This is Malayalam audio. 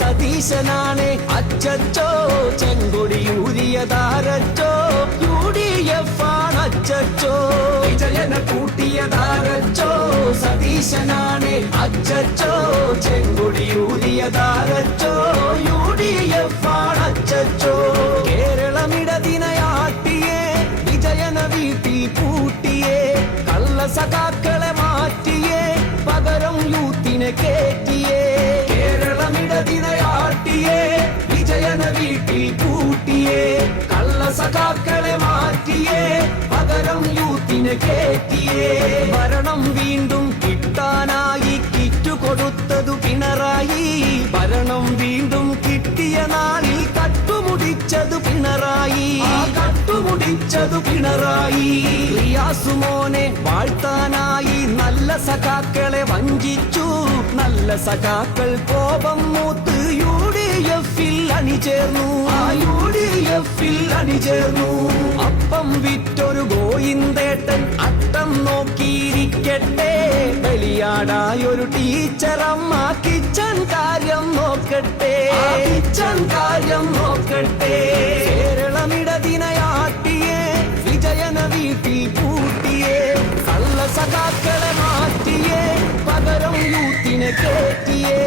സതീശനാണ് അച്ചച്ചോ ചെങ്കൊടിയൂരിയതാരച്ചോ UDF ആണ് അച്ചച്ചോ വിജയനെ കൂട്ടിയതാരച്ചോ സതീശനാണ് അച്ചച്ചോ ചെങ്കൊടിയൂരിയതാരച്ചോ UDF ആണ് അച്ചച്ചോ കേരളമിടതിനയാട്ടിയേ വിജയനെ വീട്ടിൽ പൂട്ടിയേ കള്ള സഖാക്കളെ മാറ്റിയേ പകരം യൂത്തിനെ കേറ്റിയേ കേരളമിടതിനയാട്ടിയേ വിജയനെ വീട്ടിൽ പൂട്ടിയേ കള്ള സഖാക്കളെ മാറ്റിയേ പകരം യൂത്തിനെ കേറ്റിയേ ഭരണം വീണ്ടും കിട്ടാനായി കിറ്റു കൊടുത്തതു പിണറായി ഭരണം വീണ്ടും കിട്ടിയ നാളിൽ കട്ടുമുടിച്ചതു പിണറായി കട്ടുമുടിച്ചതു പിണറായി റിയാസുമോനെ വാഴ്ത്താനായി നല്ല സഖാക്കളെ വഞ്ചിച്ചു നല്ല സഖാക്കൾ കോപം മൂത്ത് UDF-ൽ അണിചേർന്നു UDF-ൽ അണിചേർന്നു അപ്പം വിറ്റൊരു ഗോയിന്തേട്ടൻ അട്ടം നോക്കിയിരിക്കട്ടെ ബലിയാടായൊരു ടീച്ചറമ്മ കിച്ചൺ കാര്യം നോക്കട്ടെ കിച്ചൺ കാര്യം നോക്കട്ടെ കേരളമിടതിനയാട്ടിയേ വിജയനെ വീട്ടിൽ പൂട്ടിയേ കള്ള സഖാക്കളെ മാറ്റിയേ പകരം യൂത്തിനെ കേറ്റിയേ